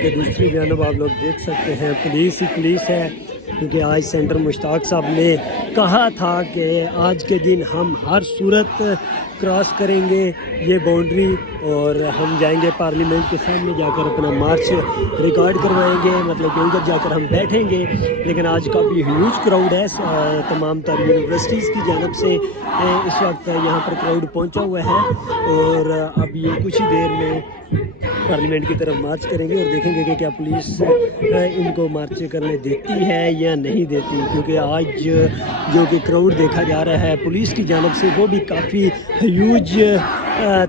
जबकि दूसरी जानब आप लोग देख सकते हैं पुलिस ही पुलिस है, क्योंकि आज सेंटर मुश्ताक साहब ने कहा था कि आज के दिन हम हर सूरत क्रॉस करेंगे ये बाउंड्री और हम जाएंगे पार्लियामेंट के सामने जाकर अपना मार्च रिकॉर्ड करवाएंगे, मतलब कि उधर जाकर हम बैठेंगे। लेकिन आज काफ़ी ह्यूज क्राउड है तमाम तर यूनिवर्सिटीज़ की जानब से इस वक्त यहाँ पर क्राउड पहुँचा हुआ है और अब ये कुछ ही देर में पार्लियामेंट की तरफ मार्च करेंगे और देखेंगे कि क्या पुलिस इनको मार्च करने देती है या नहीं देती, क्योंकि आज जो कि क्राउड देखा जा रहा है पुलिस की जानब से वो भी काफ़ी ह्यूज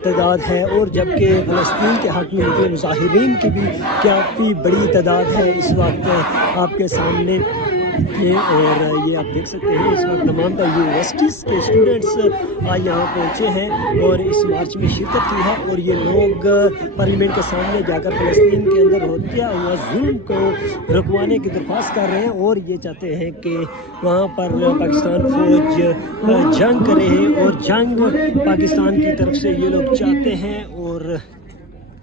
तादाद है, और जबकि फ़लस्तीन के हक़ में निकले मुज़ाहिरीन की भी काफ़ी बड़ी तादाद है इस वक्त आपके सामने ये। और ये आप देख सकते हैं इस वक्त तमाम यूनिवर्सिटीज़ के स्टूडेंट्स आज यहाँ पहुँचे हैं और इस मार्च में शिरकत की है, और ये लोग पार्लियामेंट के सामने जाकर फ़लस्तीन के अंदर होता हुआ जुल्म को रुकवाने की दरख्वास्त कर रहे हैं, और ये चाहते हैं कि वहाँ पर पाकिस्तान फ़ौज जंग करे और जंग पाकिस्तान की तरफ से ये लोग चाहते हैं, और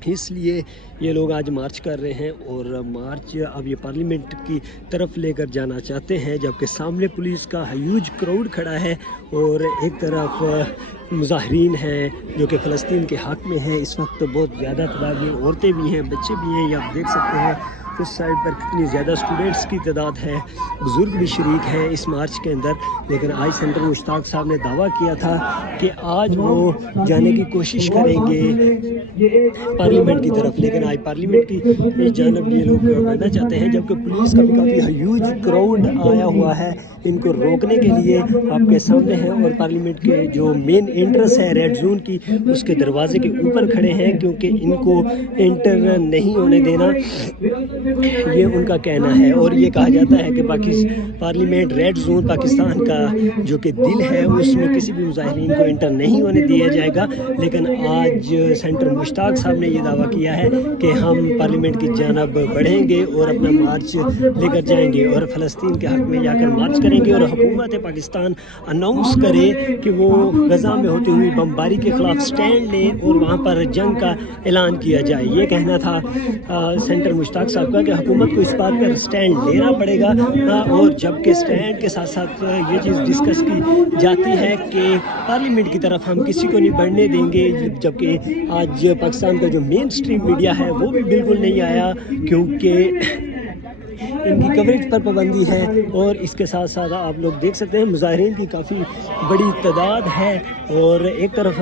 इसलिए ये लोग आज मार्च कर रहे हैं और मार्च अब ये पार्लियामेंट की तरफ लेकर जाना चाहते हैं। जबकि सामने पुलिस का ह्यूज क्राउड खड़ा है और एक तरफ मुज़ाहिरीन हैं जो कि फ़लस्तीन के हक़ में हैं। इस वक्त बहुत ज़्यादा तादाद में औरतें भी हैं, बच्चे भी हैं, ये आप देख सकते हैं उस साइड पर कितनी ज़्यादा स्टूडेंट्स की तादाद है, बुज़ुर्ग भी शरीक हैं इस मार्च के अंदर। लेकिन आज सेंटर मुश्ताक साहब ने दावा किया था कि आज वो जाने की कोशिश करेंगे पार्लियामेंट की तरफ, लेकिन आज पार्लियामेंट की जानब ये लोग बढ़ना चाहते हैं, जबकि पुलिस का भी काफ़ी ह्यूज क्राउड आया हुआ है इनको रोकने के लिए आपके सामने है। और पार्लियामेंट के जो मेन एंट्रेंस है रेड जोन की, उसके दरवाजे के ऊपर खड़े हैं, क्योंकि इनको एंटर नहीं होने देना ये उनका कहना है। और ये कहा जाता है कि पार्लियामेंट रेड जोन पाकिस्तान का जो कि दिल है, उसमें किसी भी मुजाहिरीन को इंटर नहीं होने दिया जाएगा। लेकिन आज सेंटर मुश्ताक साहब ने ये दावा किया है कि हम पार्लियामेंट की जानब बढ़ेंगे और अपना मार्च लेकर जाएंगे और फ़लस्तीन के हक़ में जाकर मार्च करेंगे, और हुकूमत पाकिस्तान अनाउंस करे कि वो गज़ा में होती हुई बमबारी के ख़िलाफ़ स्टैंड ले और वहाँ पर जंग का ऐलान किया जाए। ये कहना था सेंटर मुश्ताक साहब का कि हुकूमत को इस बात पर स्टैंड लेना पड़ेगा। और जबकि स्टैंड के साथ साथ ये चीज़ डिस्कस की जाती है कि पार्लियामेंट की तरफ हम किसी को नहीं बढ़ने देंगे, जबकि आज पाकिस्तान का जो मेन स्ट्रीम मीडिया है वो भी बिल्कुल नहीं आया, क्योंकि इनकी कवरेज पर पाबंदी है। और इसके साथ साथ आप लोग देख सकते हैं मुज़ाहिरीन की काफ़ी बड़ी तादाद है, और एक तरफ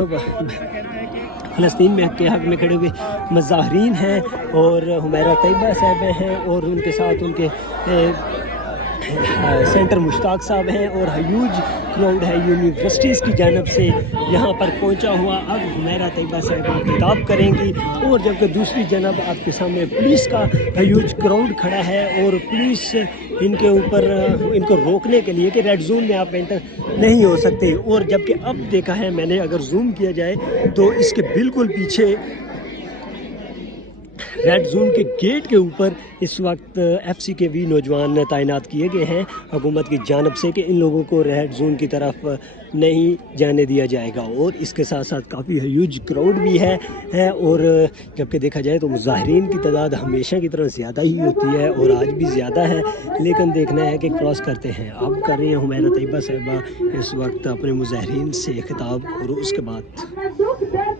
फ़लस्तीन में के हक़ में खड़े हुए मुज़ाहिरीन हैं और हुमैरा तैयबा साहब हैं, और उनके साथ उनके सेंटर मुश्ताक साहब हैं, और ह्यूज क्राउड है यूनिवर्सिटीज़ की जानब से यहाँ पर पहुँचा हुआ। अब हुमैरा तैयबा साहब खिताब करेंगी, और जबकि दूसरी जानब आपके सामने पुलिस का ह्यूज क्राउड खड़ा है, और पुलिस इनके ऊपर इनको रोकने के लिए कि रेड जोन में आप एंटर नहीं हो सकते। और जबकि अब देखा है मैंने, अगर जूम किया जाए तो इसके बिल्कुल पीछे रेड जोन के गेट के ऊपर इस वक्त FC के भी नौजवान तैनात किए गए हैं हुकूमत की जानब से कि इन लोगों को रेड जोन की तरफ नहीं जाने दिया जाएगा। और इसके साथ साथ काफ़ी ह्यूज क्राउड भी है और जबकि देखा जाए तो मुज़ाहिरीन की तादाद हमेशा की तरह ज़्यादा ही होती है और आज भी ज़्यादा है, लेकिन देखना है कि क्रॉस करते हैं। अब कर रही हैं हुमैरा तैयबा साहिबा इस वक्त अपने मुज़ाहिरीन से खिताब, और उसके बाद